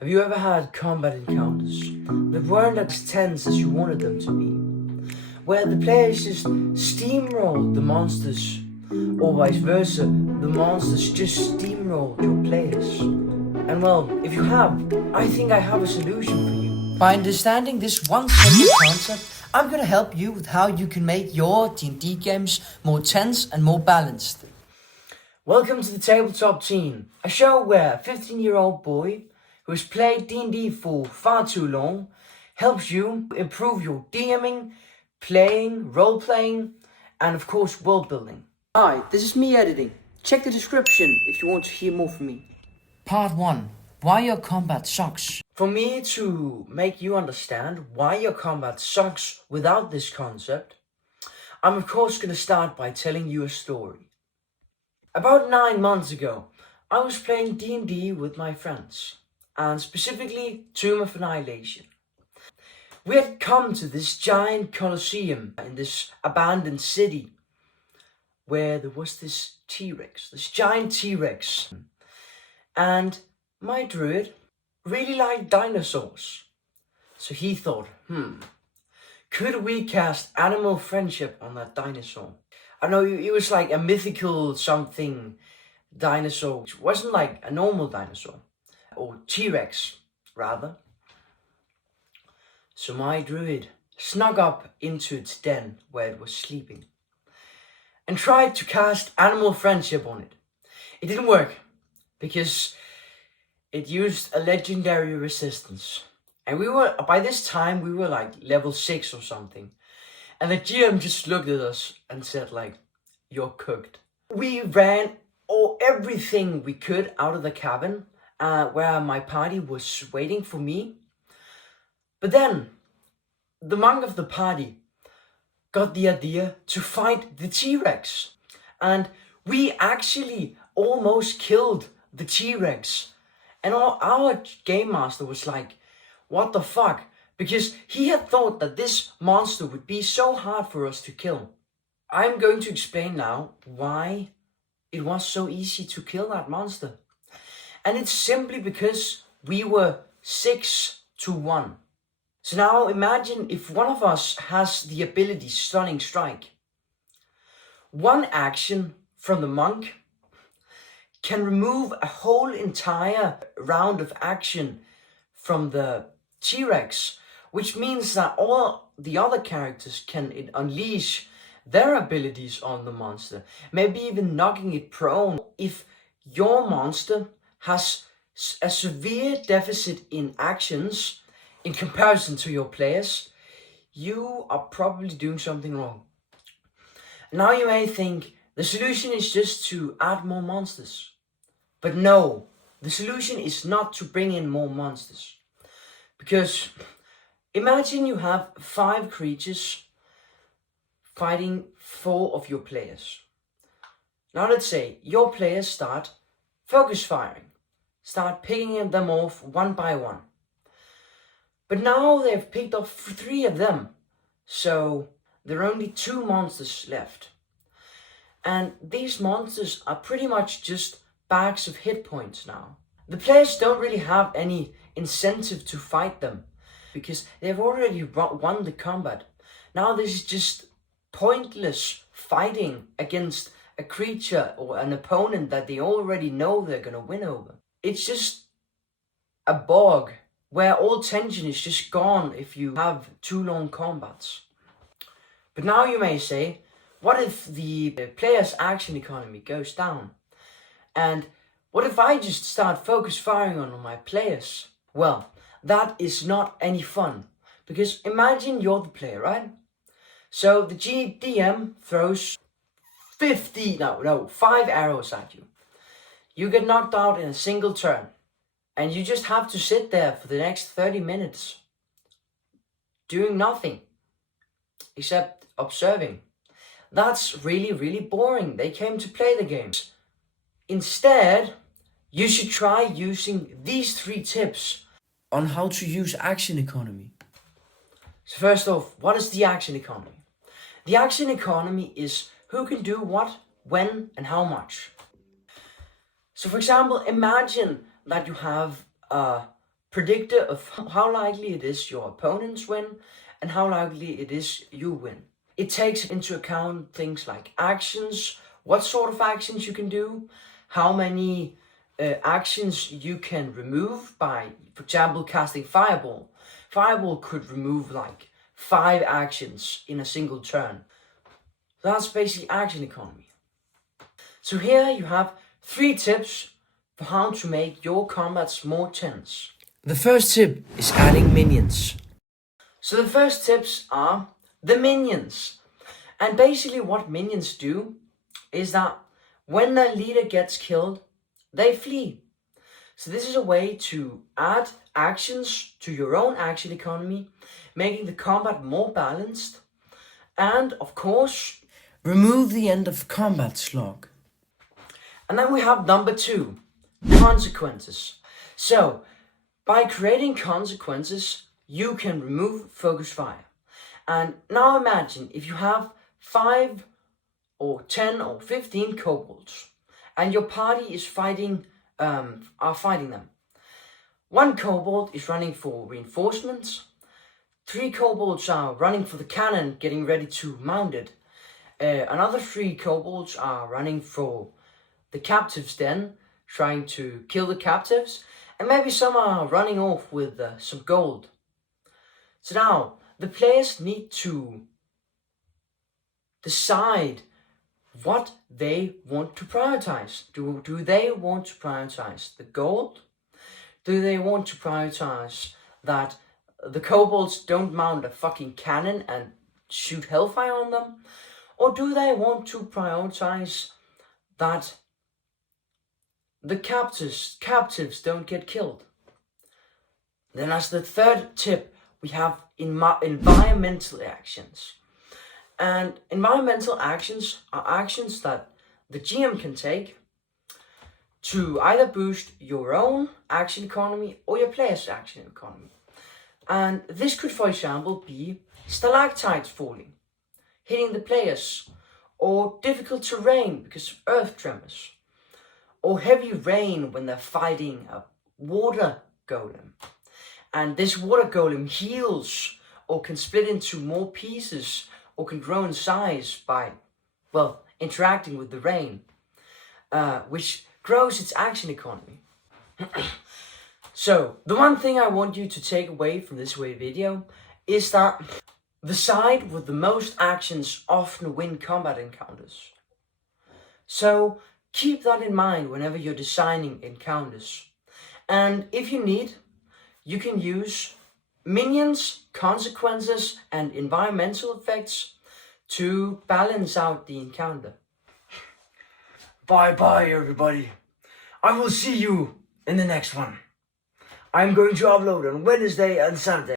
Have you ever had combat encounters that weren't as tense as you wanted them to be? Where the players just steamrolled the monsters, or vice versa, the monsters just steamrolled your players? And well, if you have, I think I have a solution for you. By understanding this one simple concept, I'm gonna help you with how you can make your D&D games more tense and more balanced. Welcome to the Tabletop Teen, a show where a 15-year-old boy who has played D&D for far too long helps you improve your DMing, playing, role-playing, and of course world building. Hi, this is me editing. Check the description if you want to hear more from me. Part 1. Why your combat sucks. For me to make you understand why your combat sucks without this concept, I'm of course going to start by telling you a story. About 9 months ago, I was playing D&D with my friends, and specifically Tomb of Annihilation. We had come to this giant coliseum in this abandoned city where there was this T-Rex, this giant T-Rex. And my druid really liked dinosaurs. So he thought, could we cast animal friendship on that dinosaur? I know it was like a mythical something dinosaur, which wasn't like a normal dinosaur, or T-Rex rather. So my druid snuck up into its den where it was sleeping and tried to cast animal friendship on it. It didn't work because it used a legendary resistance. And by this time we were like level 6 or something. And the GM just looked at us and said like, you're cooked. We ran everything we could out of the cabin where my party was waiting for me. But then the monk of the party got the idea to fight the T-Rex. And we actually almost killed the T-Rex. And our game master was like, what the fuck? Because he had thought that this monster would be so hard for us to kill. I'm going to explain now why it was so easy to kill that monster. And it's simply because we were 6-1. So now imagine if one of us has the ability Stunning Strike. One action from the monk can remove a whole entire round of action from the T-Rex, which means that all the other characters can unleash their abilities on the monster, maybe even knocking it prone. If your monster has a severe deficit in actions in comparison to your players, you are probably doing something wrong. Now you may think the solution is just to add more monsters. But no, the solution is not to bring in more monsters. Because imagine you have 5 creatures fighting 4 of your players. Now let's say your players start focus firing, start picking them off one by one. But now they've picked off 3 of them, so there are only 2 monsters left. And these monsters are pretty much just bags of hit points now. The players don't really have any incentive to fight them because they've already won the combat. Now this is just pointless fighting against a creature or an opponent that they already know they're gonna win over. It's just a bog where all tension is just gone if you have too long combats. But now you may say, what if the player's action economy goes down? And what if I just start focus firing on my players? Well, that is not any fun. Because imagine you're the player, right? So the DM throws 5 arrows at you. You get knocked out in a single turn. And you just have to sit there for the next 30 minutes. Doing nothing. Except observing. That's really, really boring. They came to play the games. Instead, you should try using these 3 tips on how to use action economy. So first off, what is the action economy? The action economy is who can do what, when, and how much. So for example, imagine that you have a predictor of how likely it is your opponents win and how likely it is you win. It takes into account things like actions, what sort of actions you can do, how many actions you can remove by, for example, casting Fireball. Fireball could remove like 5 actions in a single turn. That's basically action economy. So here you have 3 tips for how to make your combats more tense. The first tip is adding minions. So the first tips are the minions. And basically what minions do is that when their leader gets killed, they flee. So this is a way to add actions to your own action economy, making the combat more balanced, and of course, remove the end of combat slog. And then we have number 2, consequences. So, by creating consequences, you can remove focus fire. And now imagine if you have 5 or 10 or 15 kobolds, and your party is fighting them. 1 kobold is running for reinforcements, 3 kobolds are running for the cannon, getting ready to mount it. Another 3 kobolds are running for the captives den, trying to kill the captives, and maybe some are running off with some gold. So now, the players need to decide what they want to prioritize. Do they want to prioritize the gold? Do they want to prioritize that the kobolds don't mount a fucking cannon and shoot hellfire on them? Or do they want to prioritize that the captives don't get killed? Then as the third tip, we have environmental actions. And environmental actions are actions that the GM can take to either boost your own action economy or your player's action economy. And this could, for example, be stalactites falling, hitting the players, or difficult terrain because of earth tremors, or heavy rain when they're fighting a water golem. And this water golem heals or can split into more pieces or can grow in size by, well, interacting with the rain, which grows its action economy. So, the one thing I want you to take away from this video is that the side with the most actions often win combat encounters. So, keep that in mind whenever you're designing encounters. And if you need, you can use minions, consequences, and environmental effects to balance out the encounter. Bye bye everybody. I will see you in the next one. I'm going to upload on Wednesday and Saturday.